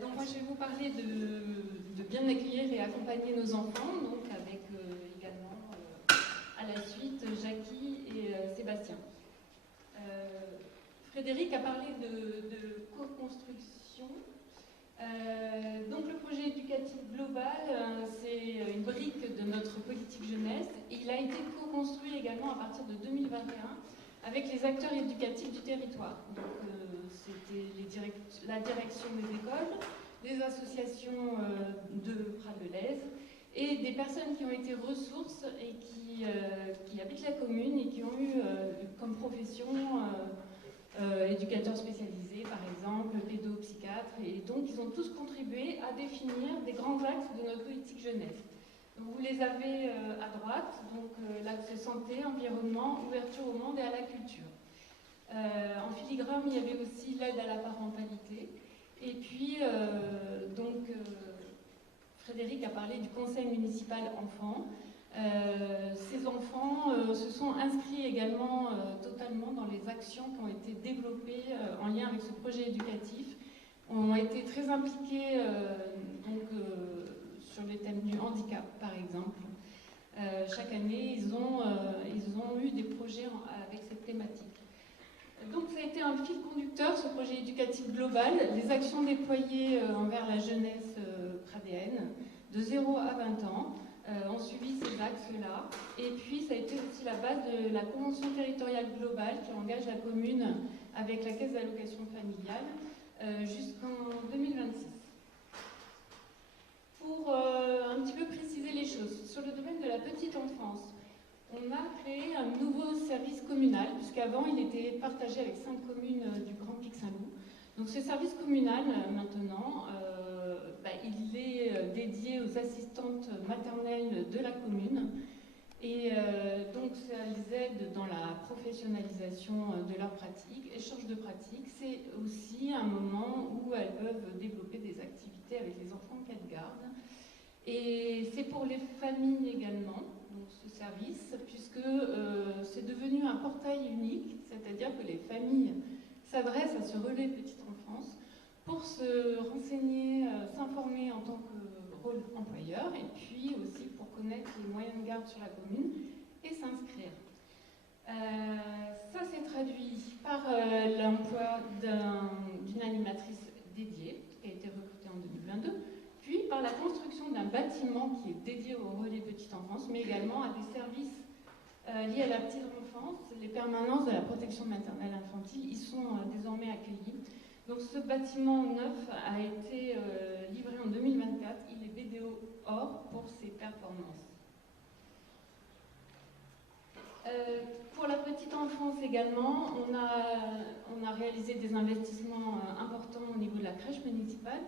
Donc moi je vais vous parler de bien accueillir et accompagner nos enfants, donc avec également à la suite Jackie et Sébastien. Frédéric a parlé de co-construction. Donc le projet éducatif global, c'est une brique de notre politique jeunesse et il a été co-construit également à partir de 2021 avec les acteurs éducatifs du territoire. Donc c'était la direction des écoles, des associations de Prades-le-Lez et des personnes qui ont été ressources et qui habitent la commune et qui ont eu comme profession éducateurs spécialisés par exemple, pédopsychiatres, et donc ils ont tous contribué à définir des grands axes de notre politique jeunesse. Donc, vous les avez à droite, donc l'axe santé, environnement, ouverture au monde et à la culture. En filigrane, il y avait aussi l'aide à la parentalité. Et puis, Frédéric a parlé du conseil municipal enfants. Ces enfants se sont inscrits également totalement dans les actions qui ont été développées en lien avec ce projet éducatif, ont été très impliqués sur les thèmes du handicap par exemple. Chaque année ils ont eu des projets avec cette thématique. Donc ça a été un fil conducteur, ce projet éducatif global, les actions déployées envers la jeunesse pradéenne de 0 à 20 ans. Ont suivi ces axes-là. Et puis, ça a été aussi la base de la convention territoriale globale qui engage la commune avec la caisse d'allocation familiale jusqu'en 2026. Pour un petit peu préciser les choses, sur le domaine de la petite enfance, on a créé un nouveau service communal, puisqu'avant, il était partagé avec 5 communes du Grand Pic Saint-Loup. Donc, ce service communal, maintenant, il est dédié aux assistantes maternelles de la commune et donc ça les aide dans la professionnalisation de leurs pratiques, échange de pratiques. C'est aussi un moment où elles peuvent développer des activités avec les enfants en cas de garde. Et c'est pour les familles également, donc ce service, puisque c'est devenu un portail unique, c'est-à-dire que les familles s'adressent à ce relais petite enfance pour se renseigner, s'informer en tant que rôle employeur, et puis aussi pour connaître les moyens de garde sur la commune et s'inscrire. Ça s'est traduit par l'emploi d'une animatrice dédiée, qui a été recrutée en 2022, puis par la construction d'un bâtiment qui est dédié au relais petite enfance, mais également à des services liés à la petite enfance. Les permanences de la protection maternelle infantile y sont désormais accueillies. Donc ce bâtiment neuf a été livré en 2024. Il est BDO Or pour ses performances. Pour la petite enfance également, on a réalisé des investissements importants au niveau de la crèche municipale.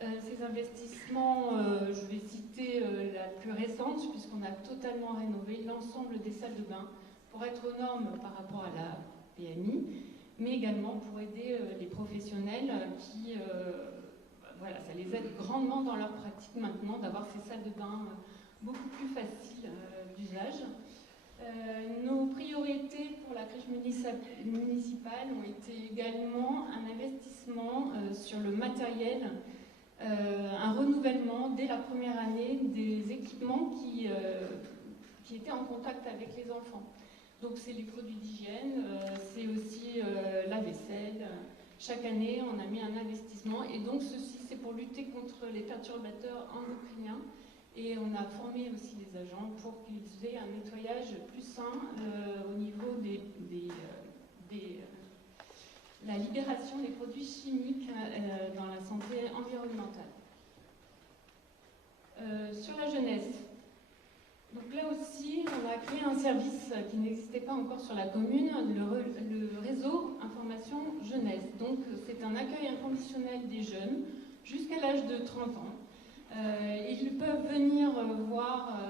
Ces investissements, je vais citer la plus récente, puisqu'on a totalement rénové l'ensemble des salles de bain pour être aux normes par rapport à la PMI, mais également pour aider les professionnels qui, ça les aide grandement dans leur pratique maintenant d'avoir ces salles de bain beaucoup plus faciles d'usage. Nos priorités pour la crèche municipale ont été également un investissement sur le matériel, un renouvellement dès la première année des équipements qui étaient en contact avec les enfants. Donc c'est les produits d'hygiène, c'est aussi la vaisselle. Chaque année, on a mis un investissement et donc ceci, c'est pour lutter contre les perturbateurs endocriniens. Et on a formé aussi les agents pour qu'ils aient un nettoyage plus sain au niveau la libération des produits chimiques dans la santé environnementale. Sur la jeunesse, donc là aussi, on a créé un service qui n'existait pas encore sur la commune, le réseau information jeunesse. Donc c'est un accueil inconditionnel des jeunes jusqu'à l'âge de 30 ans. Ils peuvent venir voir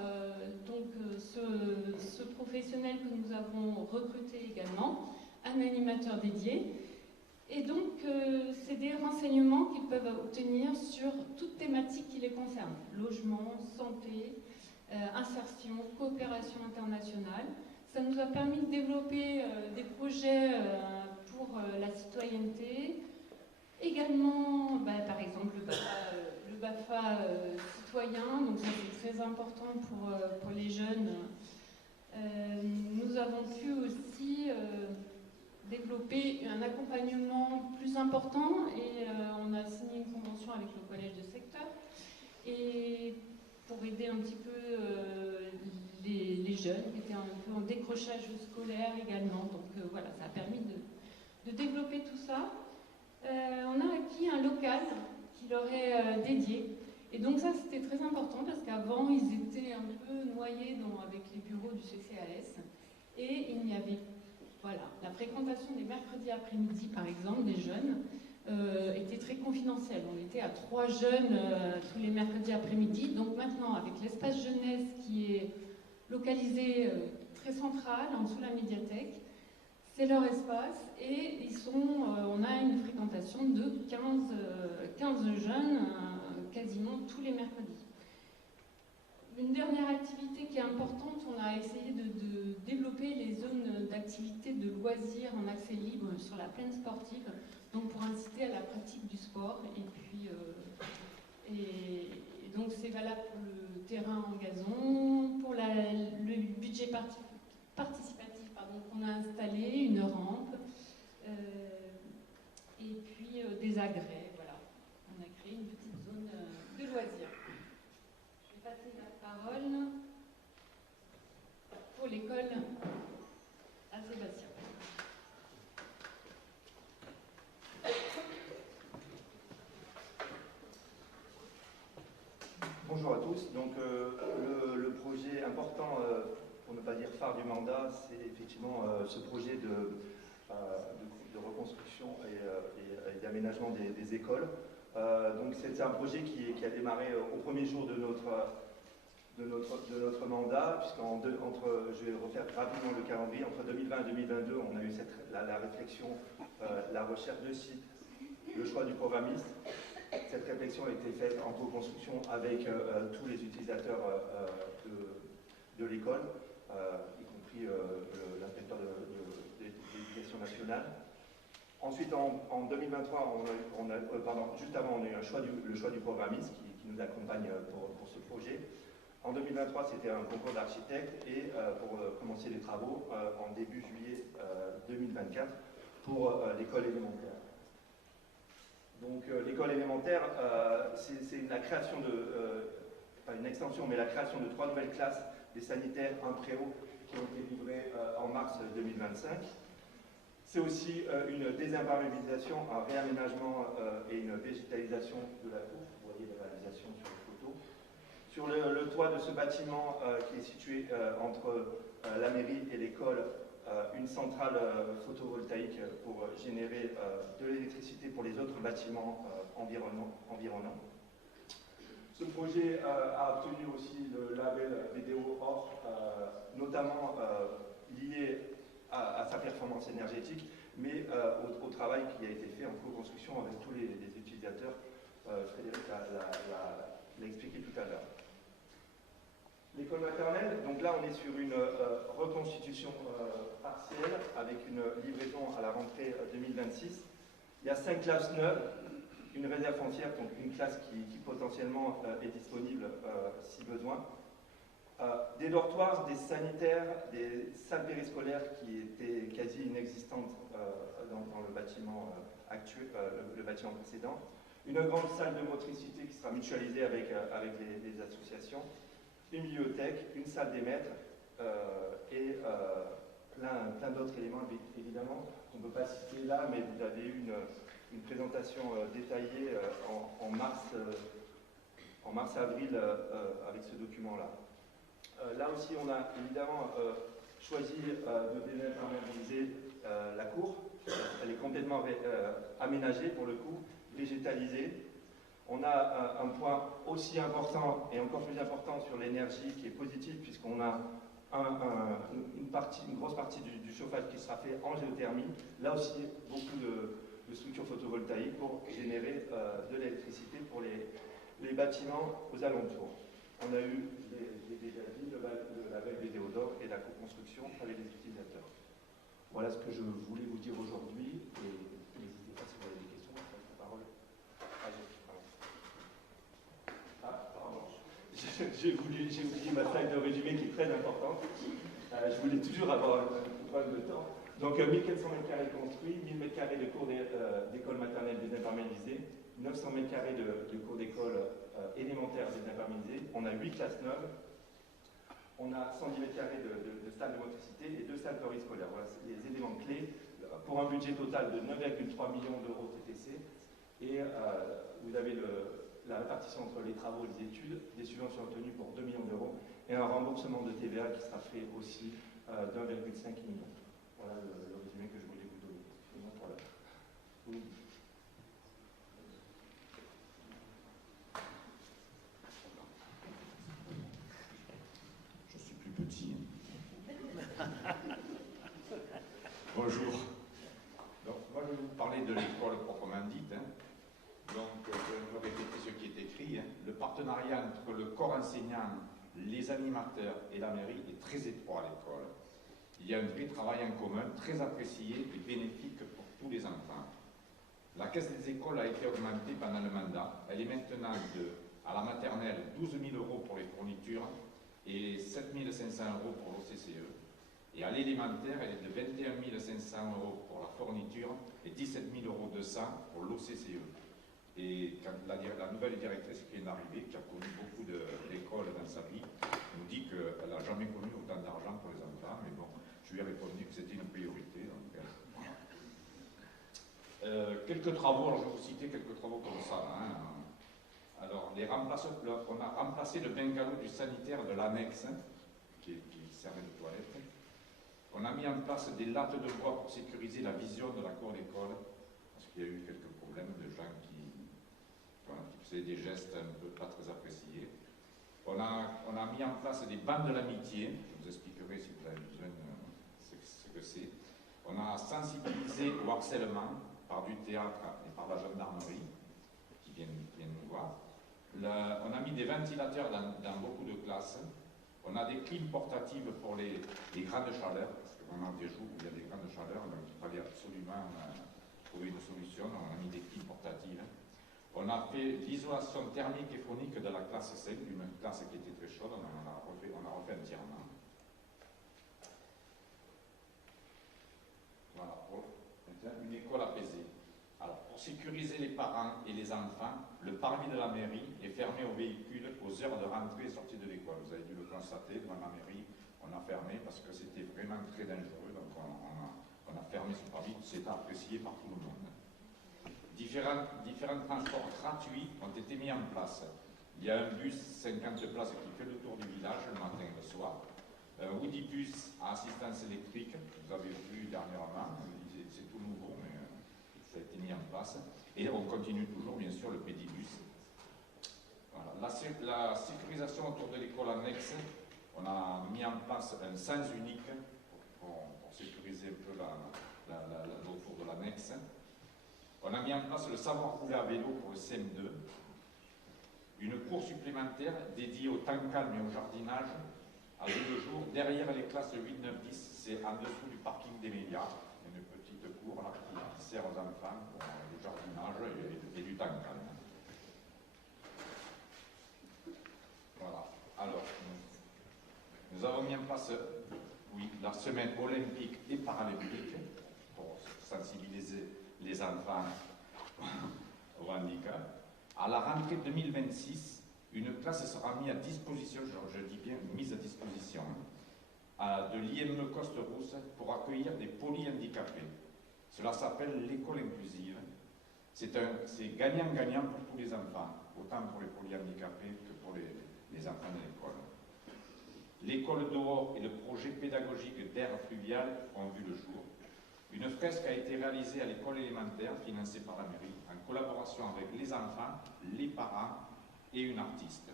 ce professionnel que nous avons recruté également, un animateur dédié. Et donc, c'est des renseignements qu'ils peuvent obtenir sur toute thématique qui les concerne. Logement, santé, insertion, coopération internationale. Ça nous a permis de développer des projets pour la citoyenneté. Également, par exemple, important pour les jeunes. Nous avons pu aussi développer un accompagnement plus important et on a signé une convention avec le collège de secteur et pour aider un petit peu les jeunes qui étaient un peu en décrochage scolaire également. Donc voilà, ça a permis de développer tout ça. On a acquis un local qui leur est dédié. Et donc ça, c'était très important parce qu'avant, ils étaient un peu noyés avec les bureaux du CCAS. Et il n'y avait... Voilà, la fréquentation des mercredis après-midi, par exemple, des jeunes, était très confidentielle. On était à 3 jeunes tous les mercredis après-midi. Donc maintenant, avec l'espace jeunesse qui est localisé très central, en dessous de la médiathèque, c'est leur espace et on a une fréquentation de 15 jeunes quasiment tous les mercredis. Une dernière activité qui est importante, on a essayé de développer les zones d'activité de loisirs en accès libre sur la plaine sportive, donc pour inciter à la pratique du sport. Et donc c'est valable pour le terrain en gazon, pour le budget participatif qu'on a installé, une rampe, et puis des agrès. Voilà, on a créé une petite zone de loisirs. Je vais passer la parole pour l'école à Sébastien. Bonjour à tous. Donc le projet important, pour ne pas dire phare du mandat, c'est effectivement ce projet de reconstruction et d'aménagement des écoles. Donc c'est un projet qui a démarré au premier jour de notre mandat, je vais refaire rapidement le calendrier. Entre 2020 et 2022, on a eu la réflexion, la recherche de sites, le choix du programmiste. Cette réflexion a été faite en co-construction avec tous les utilisateurs de l'école, y compris l'inspecteur de l'éducation nationale. Ensuite, en 2023, juste avant, on a eu le choix du programmiste qui nous accompagne pour ce projet. En 2023, c'était un concours d'architectes et pour commencer les travaux en début juillet 2024 pour l'école élémentaire. Donc l'école élémentaire, c'est la création pas une extension, mais la création de 3 nouvelles classes des sanitaires, un préau, qui ont été livrées en mars 2025. C'est aussi une désimperméabilisation, un réaménagement et une végétalisation de la cour. Vous voyez la réalisation sur les photos. Sur le toit de ce bâtiment qui est situé entre la mairie et l'école, une centrale photovoltaïque pour générer de l'électricité pour les autres bâtiments environnants. Ce projet a obtenu aussi le label Vidéo Or, notamment lié à sa performance énergétique, mais au travail qui a été fait en co-construction avec tous les utilisateurs. Frédéric l'a expliqué tout à l'heure. L'école maternelle, donc là on est sur une reconstitution partielle avec une livraison à la rentrée 2026. Il y a 5 classes neuves, une réserve foncière, donc une classe qui potentiellement est disponible si besoin. Des dortoirs, des sanitaires, des salles périscolaires qui étaient quasi inexistantes dans le bâtiment actuel, le bâtiment précédent. Une grande salle de motricité qui sera mutualisée avec les associations. Une bibliothèque, une salle des maîtres et plein d'autres éléments évidemment qu'on ne peut pas citer là, mais vous avez eu une présentation détaillée en mars-avril avec ce document-là. Là aussi, on a évidemment choisi de désimperméabiliser la cour. Elle est complètement aménagée pour le coup, végétalisée. On a un point aussi important et encore plus important sur l'énergie qui est positif puisqu'on a une grosse partie du chauffage qui sera fait en géothermie. Là aussi, beaucoup de structures photovoltaïques pour générer de l'électricité pour les bâtiments aux alentours. On a eu, j'ai déjà dit, le label Vidéo d'Or et la co-construction avec les utilisateurs. Voilà ce que je voulais vous dire aujourd'hui. Et n'hésitez pas si vous avez des questions, je passe la parole à vous. Ah, pardon. j'ai oublié ma slide de résumé qui est très importante. Je voulais toujours avoir un problème de temps. Donc 1400 m² construits, 1000 m² de cours d'école maternelle désimperméabilisées, 900 m² de cours d'école élémentaire désimpermélisées. On a 8 classes neuves. On a 110 m² de salles de motricité et 2 salles périscolaires. Voilà les éléments clés pour un budget total de 9,3 millions d'euros TTC. Et vous avez la répartition entre les travaux et les études, des subventions obtenues pour 2 millions d'euros et un remboursement de TVA qui sera fait aussi d'1,5 million. Voilà le résumé que je voulais vous donner. Oui. Je suis plus petit. Bonjour. Donc, moi, je vais vous parler de l'école proprement dite. Donc, je vais répéter ce qui est écrit. Le partenariat entre le corps enseignant, les animateurs et la mairie est très étroit à l'école. Il y a un vrai travail en commun, très apprécié et bénéfique pour tous les enfants. La caisse des écoles a été augmentée pendant le mandat. Elle est maintenant à la maternelle 12 000 euros pour les fournitures et 7 500 euros pour l'OCCE. Et à l'élémentaire, elle est de 21 500 euros pour la fourniture et 17 200 euros pour l'OCCE. Et quand la nouvelle directrice qui vient d'arriver, qui a connu beaucoup d'écoles dans sa vie, nous dit qu'elle n'a jamais connu autant d'argent pour les enfants, mais bon, je lui ai répondu que c'était une priorité. Donc, quelques travaux, alors je vais vous citer quelques travaux comme ça. Alors, on a remplacé le bungalow du sanitaire de l'annexe, qui servait de toilette. On a mis en place des lattes de bois pour sécuriser la vision de la cour d'école, parce qu'il y a eu quelques problèmes de gens qui faisaient des gestes un peu pas très appréciés. On a mis en place des bandes de l'amitié, je vous expliquerai si vous avez besoin de ce que c'est. On a sensibilisé au harcèlement par du théâtre et par la gendarmerie, qui viennent nous voir. On a mis des ventilateurs dans beaucoup de classes. On a des clims portatives pour les grandes chaleurs, parce que vraiment des jours où il y a des grandes chaleurs, donc il fallait absolument trouver une solution. On a mis des clims portatives. On a fait l'isolation thermique et phonique de la classe 5, une classe qui était très chaude, on a refait entièrement. Voilà, une école apaisée. Alors, pour sécuriser les parents et les enfants, le parvis de la mairie est fermé aux véhicules aux heures de rentrée et sortie de l'école. Vous avez dû le constater, devant la mairie, on a fermé parce que c'était vraiment très dangereux, donc on a fermé ce parvis, c'était apprécié par tout le monde. Différents transports gratuits ont été mis en place. Il y a un bus 50 places qui fait le tour du village le matin et le soir. Un Woodibus à assistance électrique, vous avez vu dernièrement, c'est tout nouveau, mais ça a été mis en place. Et on continue toujours, bien sûr, le Pédibus. Voilà. La sécurisation autour de l'école annexe, on a mis en place un sens unique pour sécuriser un peu autour de l'annexe. On a mis en place le savoir rouler à vélo pour le CM2, une cour supplémentaire dédiée au temps calme et au jardinage à deux jours derrière les classes 8, 9, 10, c'est en dessous du parking des médias, une petite cour là, qui sert aux enfants pour le jardinage et du temps calme. Voilà. Alors, nous avons mis en place la semaine olympique et paralympique pour sensibiliser les enfants au handicap. À la rentrée 2026, une classe sera mise à disposition, je dis bien mise à disposition, de l'IME Coste-Rousse pour accueillir des polyhandicapés. Cela s'appelle l'école inclusive. C'est gagnant-gagnant pour tous les enfants, autant pour les polyhandicapés que pour les enfants de l'école. L'école dehors et le projet pédagogique d'air fluvial ont vu le jour. Une fresque a été réalisée à l'école élémentaire, financée par la mairie, en collaboration avec les enfants, les parents et une artiste.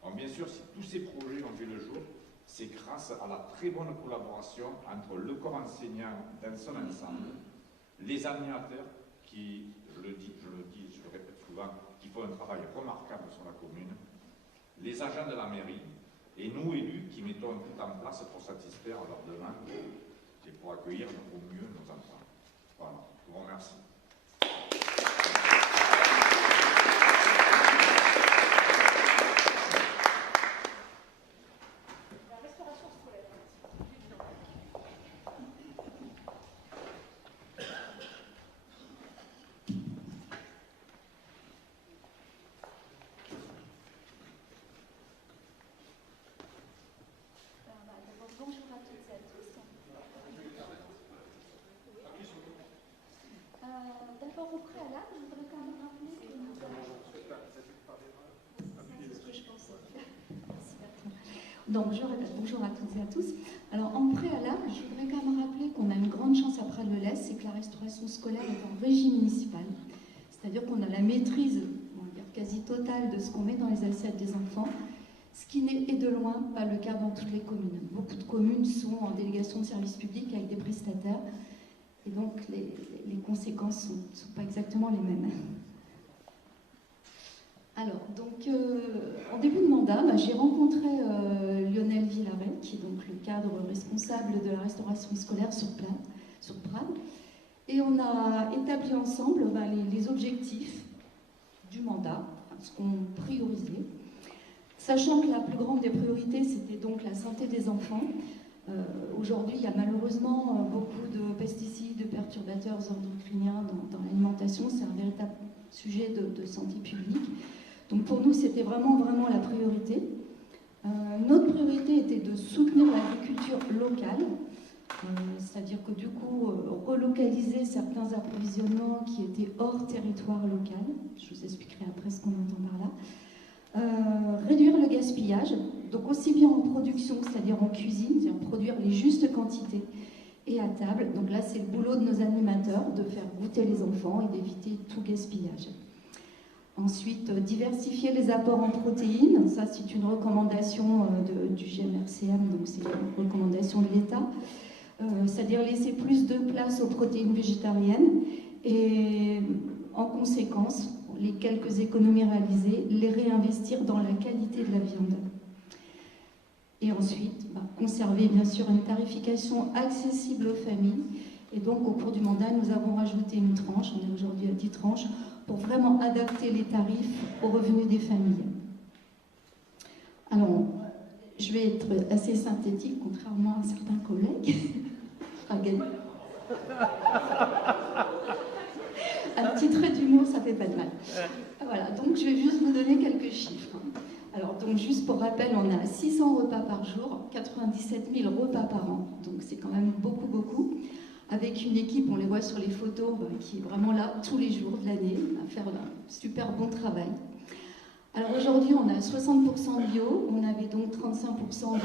Bon, bien sûr, si tous ces projets ont vu le jour, c'est grâce à la très bonne collaboration entre le corps enseignant dans son ensemble, les animateurs qui, je le répète souvent, qui font un travail remarquable sur la commune, les agents de la mairie et nous élus qui mettons tout en place pour satisfaire leurs demandes et pour accueillir au mieux nos enfants. Voilà, je vous remercie. Donc, je répète, bonjour à toutes et à tous. Alors, en préalable, je voudrais quand même rappeler qu'on a une grande chance à Prades-le-Lez, c'est que la restauration scolaire est en régie municipale. C'est-à-dire qu'on a la maîtrise, on va dire, quasi totale de ce qu'on met dans les assiettes des enfants, ce qui n'est et de loin pas le cas dans toutes les communes. Beaucoup de communes sont en délégation de service public avec des prestataires, et donc les conséquences ne sont pas exactement les mêmes. Alors, donc, en début de mandat, j'ai rencontré Lionel Villaret, qui est donc le cadre responsable de la restauration scolaire sur Prades, et on a établi ensemble les objectifs du mandat, ce qu'on priorisait, sachant que la plus grande des priorités, c'était donc la santé des enfants. Aujourd'hui, il y a malheureusement beaucoup de pesticides, de perturbateurs endocriniens dans l'alimentation. C'est un véritable sujet de santé publique. Donc pour nous, c'était vraiment la priorité. Notre priorité était de soutenir l'agriculture locale, c'est-à-dire que du coup, relocaliser certains approvisionnements qui étaient hors territoire local. Je vous expliquerai après ce qu'on entend par là. Réduire le gaspillage, donc aussi bien en production, c'est-à-dire en cuisine, c'est-à-dire produire les justes quantités, et à table. Donc là, c'est le boulot de nos animateurs de faire goûter les enfants et d'éviter tout gaspillage. Ensuite, diversifier les apports en protéines, ça c'est une recommandation du GMRCM, donc c'est une recommandation de l'État, c'est-à-dire laisser plus de place aux protéines végétariennes et en conséquence, les quelques économies réalisées, les réinvestir dans la qualité de la viande. Et ensuite, conserver bien sûr une tarification accessible aux familles. Et donc au cours du mandat, nous avons rajouté une tranche, on est aujourd'hui à 10 tranches, pour vraiment adapter les tarifs aux revenus des familles. Alors, je vais être assez synthétique, contrairement à certains collègues. Un petit trait d'humour, ça fait pas de mal. Voilà, donc je vais juste vous donner quelques chiffres. Alors, donc juste pour rappel, on a 600 repas par jour, 97 000 repas par an, donc c'est quand même beaucoup. Avec une équipe, on les voit sur les photos, qui est vraiment là tous les jours de l'année, à faire un super bon travail. Alors aujourd'hui, on a 60% bio, on avait donc 35% en 2020,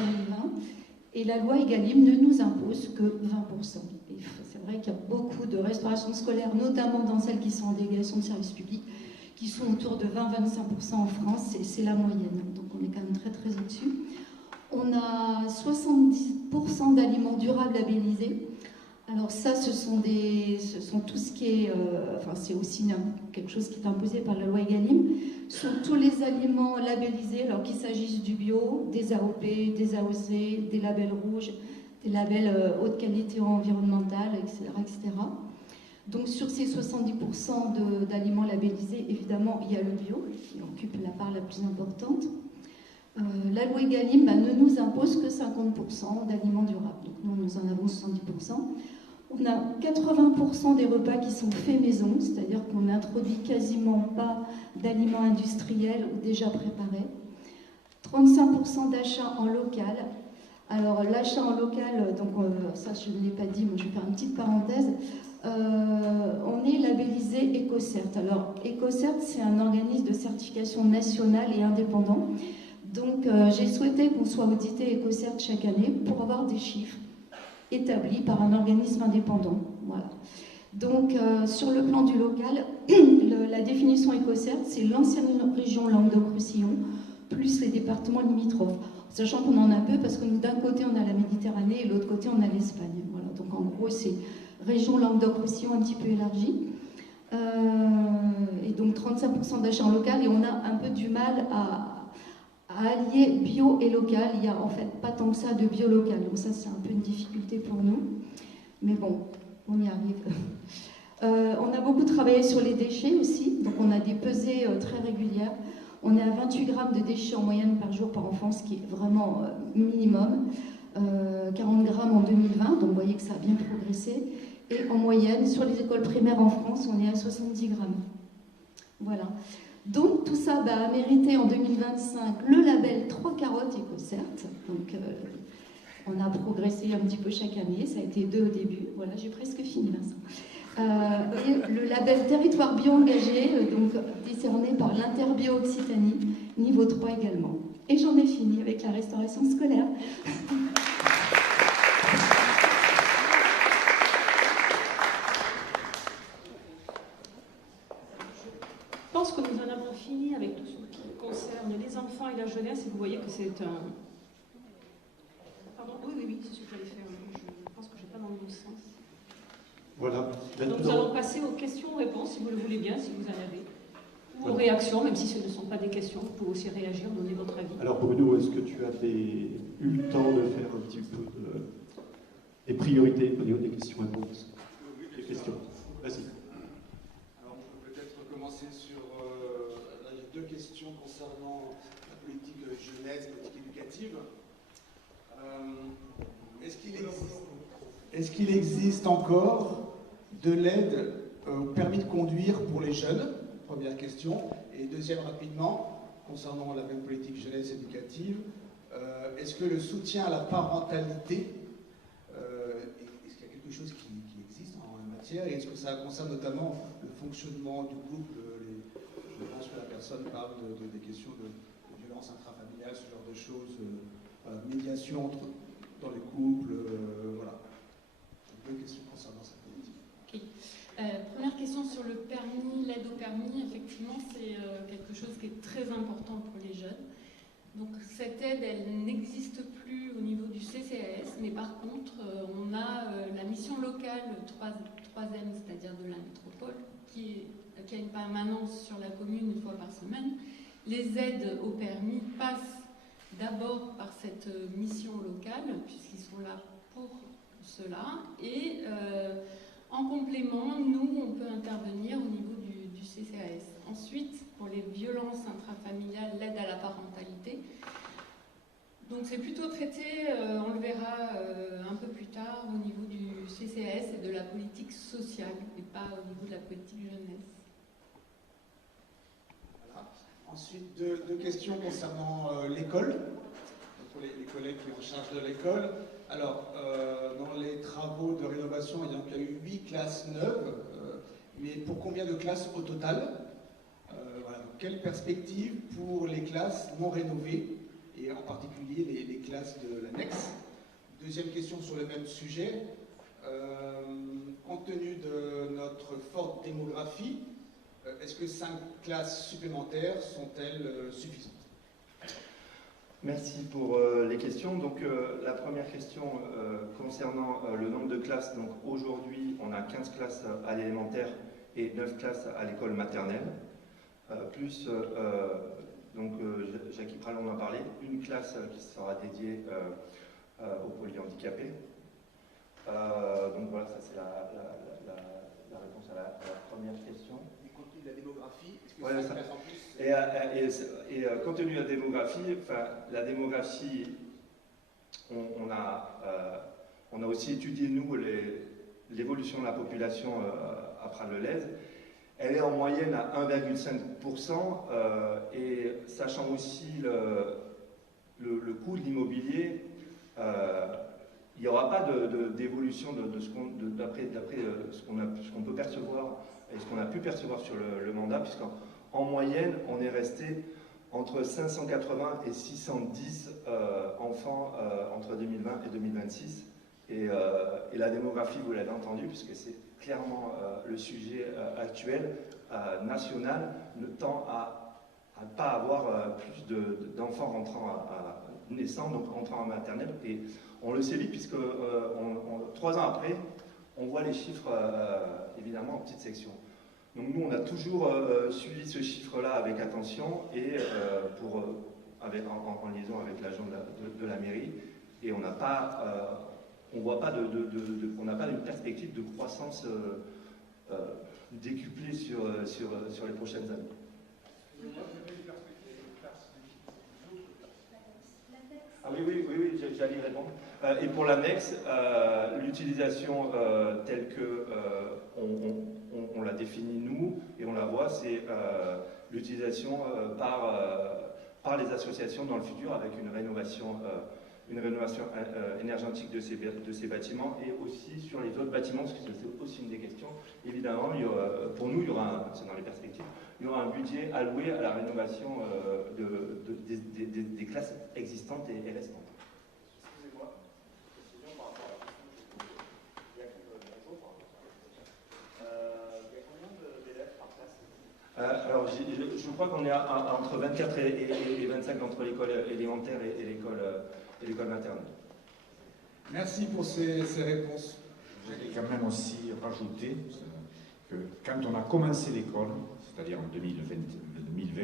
et la loi Egalim ne nous impose que 20%. Et c'est vrai qu'il y a beaucoup de restauration scolaire, notamment dans celles qui sont en délégation de service public, qui sont autour de 20-25% en France, et c'est la moyenne, donc on est quand même très au-dessus. On a 70% d'aliments durables labellisés. Alors ça, ce sont tout ce qui est, c'est aussi quelque chose qui est imposé par la loi Egalim, sont tous les aliments labellisés, alors qu'il s'agisse du bio, des AOP, des AOC, des labels rouges, des labels haute qualité environnementale, etc., etc. Donc sur ces 70% d'aliments labellisés, évidemment, il y a le bio, qui occupe la part la plus importante. La loi Egalim ne nous impose que 50% d'aliments durables. Donc nous en avons 70%. On a 80% des repas qui sont faits maison, c'est-à-dire qu'on n'introduit quasiment pas d'aliments industriels ou déjà préparés. 35% d'achats en local. Alors l'achat en local, donc ça je ne l'ai pas dit, mais je vais faire une petite parenthèse. On est labellisé EcoCert. Alors EcoCert, c'est un organisme de certification nationale et indépendant. Donc j'ai souhaité qu'on soit audité EcoCert chaque année pour avoir des chiffres établis par un organisme indépendant. Voilà. Donc sur le plan du local, la définition EcoCert, c'est l'ancienne région Languedoc-Roussillon, plus les départements limitrophes. Sachant qu'on en a peu parce que nous, d'un côté, on a la Méditerranée et de l'autre côté, on a l'Espagne. Voilà. Donc en gros, c'est région Languedoc-Roussillon un petit peu élargie. Et donc 35% d'achats en local, et on a un peu du mal à allier bio et local. Il n'y a en fait pas tant que ça de bio local, donc ça c'est un peu une difficulté pour nous, mais bon, on y arrive. On a beaucoup travaillé sur les déchets aussi, donc on a des pesées très régulières. On est à 28 grammes de déchets en moyenne par jour par enfant, ce qui est vraiment minimum. 40 grammes en 2020, donc vous voyez que ça a bien progressé. Et en moyenne, sur les écoles primaires en France, on est à 70 grammes. Voilà. Donc tout ça a mérité en 2025 le label 3 carottes EcoCert. Donc on a progressé un petit peu chaque année, ça a été 2 au début. Voilà, j'ai presque fini, Vincent. et le label Territoire Bio Engagé, donc décerné par l'Interbio Occitanie, niveau 3 également. Et j'en ai fini avec la restauration scolaire. Je pense que nous en avons fini avec tout ce qui concerne les enfants et la jeunesse, et vous voyez que c'est un... Pardon, oui, c'est ce que j'allais faire. Je pense que je n'ai pas dans le bon sens. Voilà. Donc nous allons passer aux questions-réponses, si vous le voulez bien, si vous en avez. Ou aux réactions, même si ce ne sont pas des questions, vous pouvez aussi réagir, donner votre avis. Alors Bruno, est-ce que tu as eu le temps de faire un petit peu des priorités au niveau des questions-réponses? Des questions. Vas-y. Alors, on peut peut-être commencer sur là, il y a deux questions concernant la politique de jeunesse, politique éducative. Est-ce qu'il existe encore de l'aide au permis de conduire pour les jeunes? Première question. Et deuxième, rapidement, concernant la même politique jeunesse éducative, est-ce que le soutien à la parentalité, est-ce qu'il y a quelque chose qui existe en la matière, et est-ce que ça concerne notamment le fonctionnement du couple? Je pense que la personne parle des questions de violence intrafamiliale, ce genre de choses, médiation dans les couples, voilà. Deux questions concernant cette politique. Okay. Première question sur le permis, l'aide au permis. Effectivement, c'est quelque chose qui est très important pour les jeunes. Donc cette aide, elle n'existe plus au niveau du CCAS, mais par contre, on a la mission locale 3e, c'est-à-dire de la métropole, qui a une permanence sur la commune une fois par semaine. Les aides au permis passent d'abord par cette mission locale, puisqu'ils sont là pour cela, et en complément, nous, on peut intervenir au niveau du CCAS. Ensuite, pour les violences intrafamiliales, l'aide à la parentalité. Donc c'est plutôt traité, on le verra un peu plus tard, au niveau du CCAS et de la politique sociale, et pas au niveau de la politique jeunesse. Voilà. Ensuite, deux questions concernant l'école, pour les collègues qui sont en charge de l'école. Alors, dans les travaux de rénovation, il y a eu 8 classes neuves, mais pour combien de classes au total? Voilà. Quelle perspective pour les classes non rénovées, et en particulier les classes de l'annexe? Deuxième question sur le même sujet. Compte tenu de notre forte démographie, est-ce que 5 classes supplémentaires sont-elles suffisantes? Merci pour les questions. Donc la première question concernant le nombre de classes. Donc aujourd'hui, on a 15 classes à l'élémentaire et 9 classes à l'école maternelle. Plus, Jackie Pralon en a parlé, une classe qui sera dédiée aux polyhandicapés. Donc voilà, ça c'est la réponse à la première question. Et compte tenu de la démographie, est-ce que Ouais, 5 classes en plus et compte tenu de la démographie, on a aussi étudié, nous, l'évolution de la population après le LES. Elle est en moyenne à 1,5%, et sachant aussi le coût de l'immobilier, il n'y aura pas d'évolution d'après ce qu'on peut percevoir et ce qu'on a pu percevoir sur le mandat, puisqu'en moyenne, on est resté entre 580 et 610 enfants entre 2020 et 2026. Et la démographie, vous l'avez entendu, puisque c'est clairement le sujet actuel national, tend à ne pas avoir plus d'enfants rentrant à naissant, donc entrant en maternelle. Et on le sait vite, puisque 3 ans après, on voit les chiffres évidemment en petite section. Donc nous, on a toujours suivi ce chiffre-là avec attention et en liaison avec l'agent de la mairie, et on n'a pas, on n'a pas une perspective de croissance décuplée sur les prochaines années. Ah oui, j'allais y répondre. Et pour l'annexe, l'utilisation telle que on l'a définie nous, et on la voit, c'est l'utilisation par les associations dans le futur, avec une rénovation une rénovation énergétique de ces bâtiments et aussi sur les autres bâtiments, parce que c'est aussi une des questions. Évidemment, pour nous, c'est dans les perspectives, il y aura un budget alloué à la rénovation des classes existantes et restantes. Excusez-moi, précision par rapport à la question que je vous pose. Il y a combien d'élèves par classe? Alors, je crois qu'on est entre 24 et 25 entre l'école élémentaire et l'école maternelle. Merci pour ces réponses. J'allais quand même aussi rajouter que quand on a commencé l'école, c'est-à-dire en 2020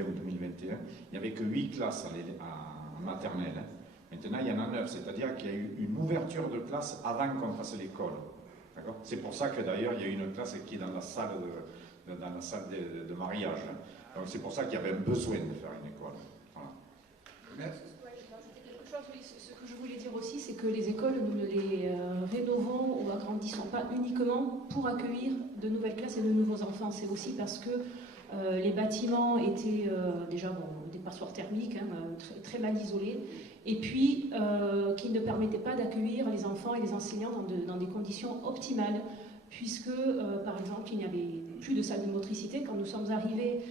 ou 2021, il n'y avait que 8 classes en maternelle. Maintenant, il y en a 9, c'est-à-dire qu'il y a eu une ouverture de classe avant qu'on fasse l'école. C'est pour ça que d'ailleurs, il y a une classe qui est dans la salle de mariage. Donc c'est pour ça qu'il y avait un besoin de faire une école. Voilà. Merci. Ce que je voulais dire aussi, c'est que les écoles, nous ne les rénovons ou agrandissons pas uniquement pour accueillir de nouvelles classes et de nouveaux enfants. C'est aussi parce que les bâtiments étaient déjà des passoires thermiques, très, très mal isolés, et puis qui ne permettaient pas d'accueillir les enfants et les enseignants dans des conditions optimales, puisque, par exemple, il n'y avait plus de salle de motricité. Quand nous sommes arrivés,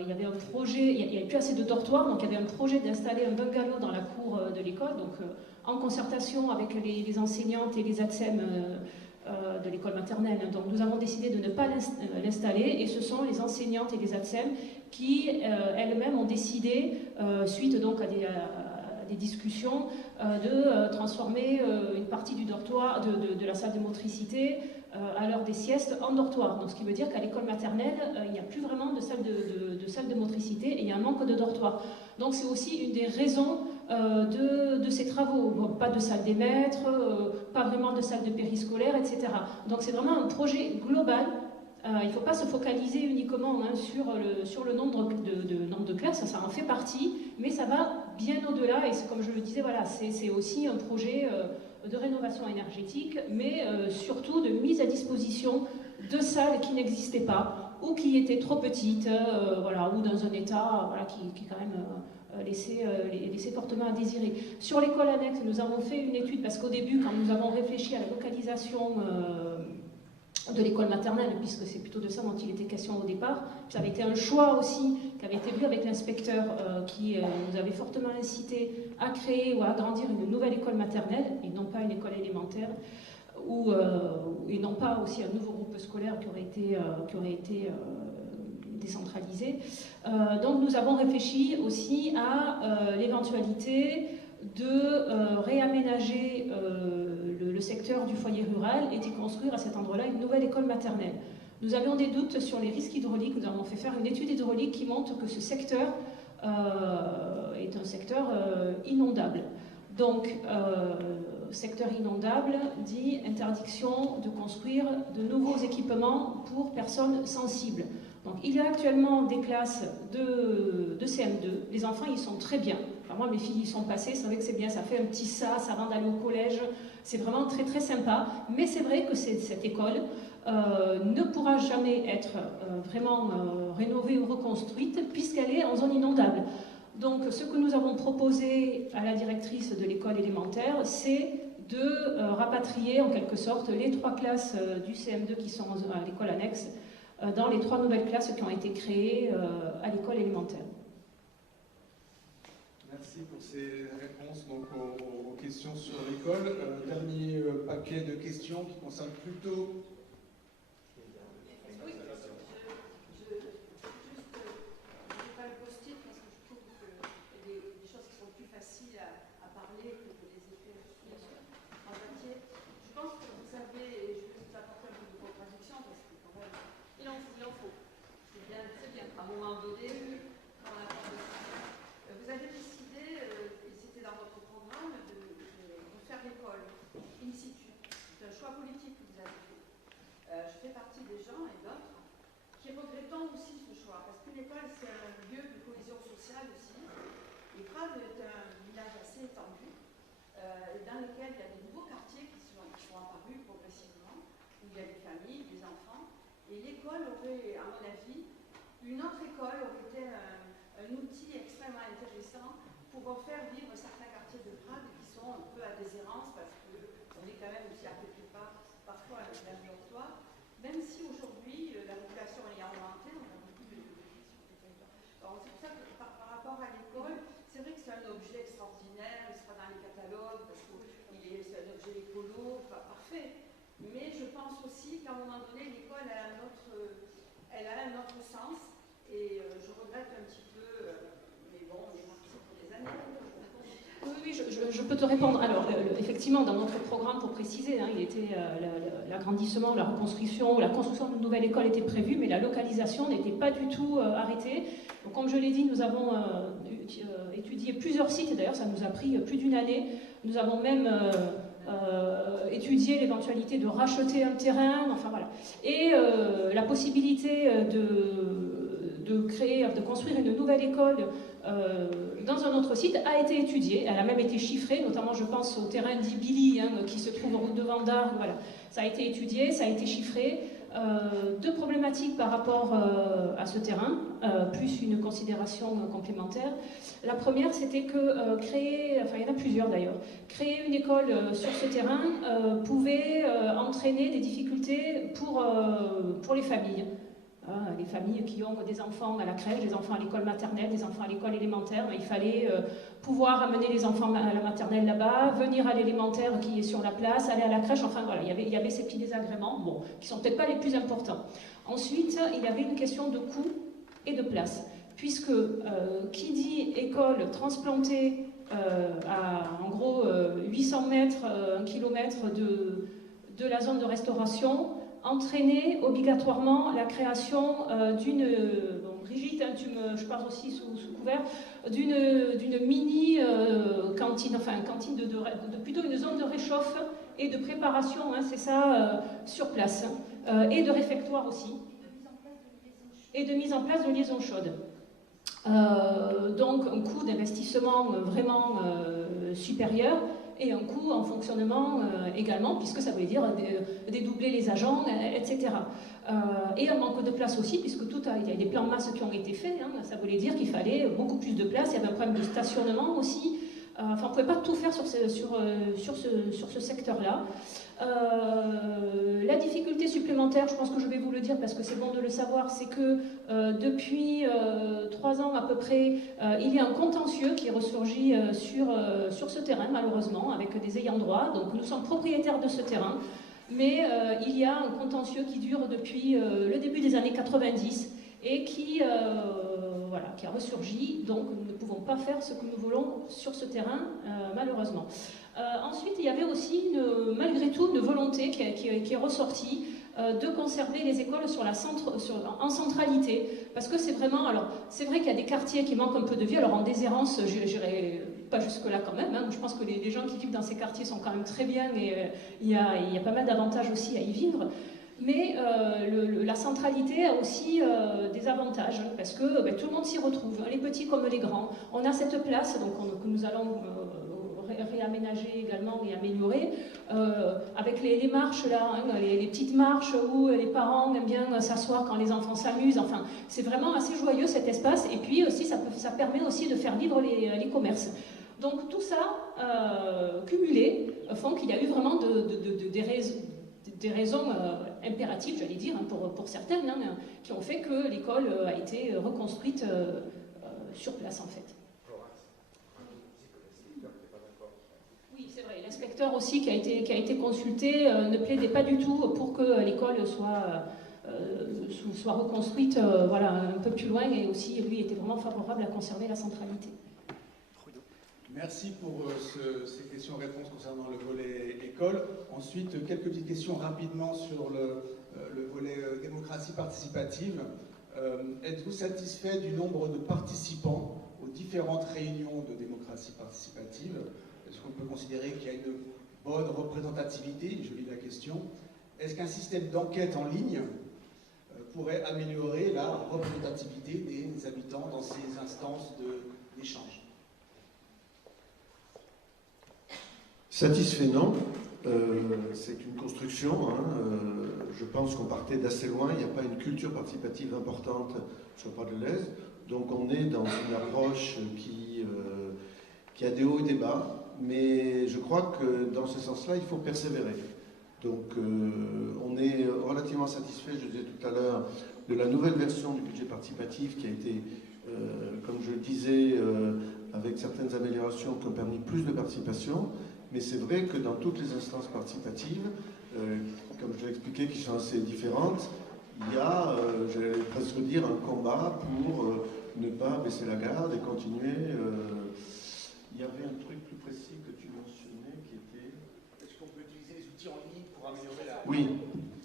il y avait un projet, il n'y avait plus assez de dortoirs, donc il y avait un projet d'installer un bungalow dans la cour de l'école, donc en concertation avec les enseignantes et les ATSEM de l'école maternelle. Donc nous avons décidé de ne pas l'installer, et ce sont les enseignantes et les ATSEM qui elles-mêmes ont décidé, suite donc à des discussions, de transformer une partie du dortoir, de la salle de motricité à l'heure des siestes en dortoir. Donc ce qui veut dire qu'à l'école maternelle, il n'y a plus vraiment de salle de motricité et il y a un manque de dortoir. Donc c'est aussi une des raisons de ces travaux. Bon, pas de salle des maîtres, pas vraiment de salle de périscolaire, etc. Donc c'est vraiment un projet global. Il ne faut pas se focaliser uniquement sur le nombre de classes, ça en fait partie, mais ça va bien au-delà, et comme je le disais, voilà, c'est aussi un projet de rénovation énergétique, mais surtout de mise à disposition de salles qui n'existaient pas, ou qui étaient trop petites, ou dans un état qui quand même laissait fortement à désirer. Sur l'école annexe, nous avons fait une étude, parce qu'au début, quand nous avons réfléchi à la localisation de l'école maternelle, puisque c'est plutôt de ça dont il était question au départ. Ça avait été un choix aussi qui avait été vu avec l'inspecteur qui nous avait fortement incité à créer ou à agrandir une nouvelle école maternelle et non pas une école élémentaire et non pas aussi un nouveau groupe scolaire qui aurait été décentralisé. Donc nous avons réfléchi aussi à l'éventualité de réaménager le secteur du foyer rural et d'y construire à cet endroit-là une nouvelle école maternelle. Nous avions des doutes sur les risques hydrauliques. Nous avons fait faire une étude hydraulique qui montre que ce secteur est un secteur inondable. Donc, secteur inondable dit interdiction de construire de nouveaux équipements pour personnes sensibles. Donc, il y a actuellement des classes de CM2. Les enfants, ils sont très bien. Enfin, moi, mes filles y sont passées. C'est vrai que c'est bien. Ça fait un petit sas avant d'aller au collège. C'est vraiment très, très sympa. Mais c'est vrai que cette école ne pourra jamais être vraiment rénovée ou reconstruite puisqu'elle est en zone inondable. Donc, ce que nous avons proposé à la directrice de l'école élémentaire, c'est de rapatrier en quelque sorte les 3 classes du CM2 qui sont à l'école annexe dans les 3 nouvelles classes qui ont été créées à l'école élémentaire. Merci pour ces réponses donc, aux questions sur l'école. Dernier paquet de questions qui concerne plutôt... aussi ce choix, parce qu'une école c'est un lieu de cohésion sociale aussi. Et Prades est un village assez étendu, dans lequel il y a de nouveaux quartiers qui sont apparus progressivement, où il y a des familles, des enfants. Et l'école aurait, à mon avis, une autre école aurait été un outil extrêmement intéressant pour faire vivre certains quartiers de Prades qui sont ont un peu à déshérence parce qu'on est quand même aussi à quelque part parfois à la même dortoir, même si aujourd'hui la population ayant augmenté, on a beaucoup de questions sur le territoire. Alors c'est pour ça que par rapport à l'école, c'est vrai que c'est un objet extraordinaire, il sera dans les catalogues parce que c'est un objet écolo, parfait. Mais je pense aussi qu'à un moment donné, l'école elle a un autre sens. Et je regrette un petit peu, mais bon, on est parti pour des années. Oui, je peux te répondre. Alors, effectivement, dans notre programme, pour préciser, il était l'agrandissement, la reconstruction, la construction d'une nouvelle école était prévue, mais la localisation n'était pas du tout arrêtée. Donc, comme je l'ai dit, nous avons étudié plusieurs sites, et d'ailleurs, ça nous a pris plus d'une année. Nous avons même étudié l'éventualité de racheter un terrain, enfin voilà. Et la possibilité de construire une nouvelle école dans un autre site a été étudiée, elle a même été chiffrée, notamment je pense au terrain d'Ibili qui se trouve en route de Vendard, voilà. Ça a été étudié, ça a été chiffré. Deux problématiques par rapport à ce terrain, plus une considération complémentaire. La première, c'était que créer, enfin il y en a plusieurs d'ailleurs, créer une école sur ce terrain pouvait entraîner des difficultés pour les familles. Les familles qui ont des enfants à la crèche, des enfants à l'école maternelle, des enfants à l'école élémentaire, il fallait pouvoir amener les enfants à la maternelle là-bas, venir à l'élémentaire qui est sur la place, aller à la crèche, enfin voilà, il y avait ces petits désagréments, bon, qui sont peut-être pas les plus importants. Ensuite, il y avait une question de coût et de place, puisque qui dit école transplantée à en gros 800 mètres, 1 kilomètre de la zone de restauration, entraîner obligatoirement la création d'une, Brigitte, je parle aussi sous couvert, d'une mini cantine, enfin cantine plutôt une zone de réchauffe et de préparation, c'est ça, sur place, et de réfectoire aussi, et de mise en place de liaisons chaudes. Donc un coût d'investissement vraiment supérieur, et un coût en fonctionnement également, puisque ça voulait dire dédoubler les agents, etc. Et un manque de place aussi, puisque il y a des plans masse qui ont été faits, ça voulait dire qu'il fallait beaucoup plus de place, il y avait un problème de stationnement aussi, enfin on ne pouvait pas tout faire sur ce secteur-là. La difficulté supplémentaire, je pense que je vais vous le dire parce que c'est bon de le savoir, c'est que depuis 3 ans à peu près, il y a un contentieux qui est ressurgi sur ce terrain, malheureusement, avec des ayants droit. Donc nous sommes propriétaires de ce terrain, mais il y a un contentieux qui dure depuis le début des années 90 et qui a ressurgi. Donc nous ne pouvons pas faire ce que nous voulons sur ce terrain, malheureusement. Ensuite, il y avait aussi, malgré tout, une volonté qui est ressortie de conserver les écoles en centralité, parce que c'est vraiment, alors c'est vrai qu'il y a des quartiers qui manquent un peu de vie, alors en déshérence, j'irai pas jusque-là quand même, je pense que les gens qui vivent dans ces quartiers sont quand même très bien, et il y a pas mal d'avantages aussi à y vivre, mais la centralité a aussi des avantages, parce que tout le monde s'y retrouve, les petits comme les grands. On a cette place donc, que nous allons réaménager également et améliorer, avec les marches là, les petites marches où les parents aiment bien s'asseoir quand les enfants s'amusent, enfin c'est vraiment assez joyeux cet espace, et puis aussi ça permet aussi de faire vivre les commerces. Donc tout ça cumulé font qu'il y a eu vraiment des raisons impératives, j'allais dire, pour certaines, qui ont fait que l'école a été reconstruite sur place en fait. Oui, c'est vrai. L'inspecteur aussi qui a été consulté ne plaidait pas du tout pour que l'école soit reconstruite un peu plus loin, et aussi lui était vraiment favorable à conserver la centralité. Merci pour ces questions-réponses concernant le volet école. Ensuite, quelques petites questions rapidement sur le volet démocratie participative. Êtes-vous satisfait du nombre de participants aux différentes réunions de démocratie participative? Est-ce qu'on peut considérer qu'il y a une bonne représentativité? Je lis la question. Est-ce qu'un système d'enquête en ligne pourrait améliorer la représentativité des habitants dans ces instances d'échange? Satisfait, non. C'est une construction. Je pense qu'on partait d'assez loin. Il n'y a pas une culture participative importante sur le Pas-de-l'Aise. Donc on est dans une approche qui a des hauts et des bas. Mais je crois que dans ce sens-là, il faut persévérer. Donc on est relativement satisfait, je disais tout à l'heure, de la nouvelle version du budget participatif qui a été, comme je le disais, avec certaines améliorations qui ont permis plus de participation. Mais c'est vrai que dans toutes les instances participatives, comme je l'ai expliqué, qui sont assez différentes, il y a, j'allais presque dire, un combat pour ne pas baisser la garde et continuer. Il y avait un truc plus précis que tu mentionnais qui était... Est-ce qu'on peut utiliser les outils en ligne pour améliorer la... Oui,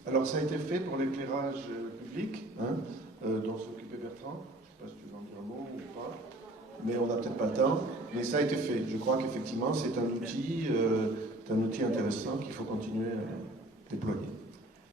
alors ça a été fait pour l'éclairage public, hein, dont s'occupait Bertrand. Je ne sais pas si tu veux en dire un mot ou pas, mais on n'a peut-être pas le temps. Mais ça a été fait. Je crois qu'effectivement, c'est un outil intéressant qu'il faut continuer à déployer.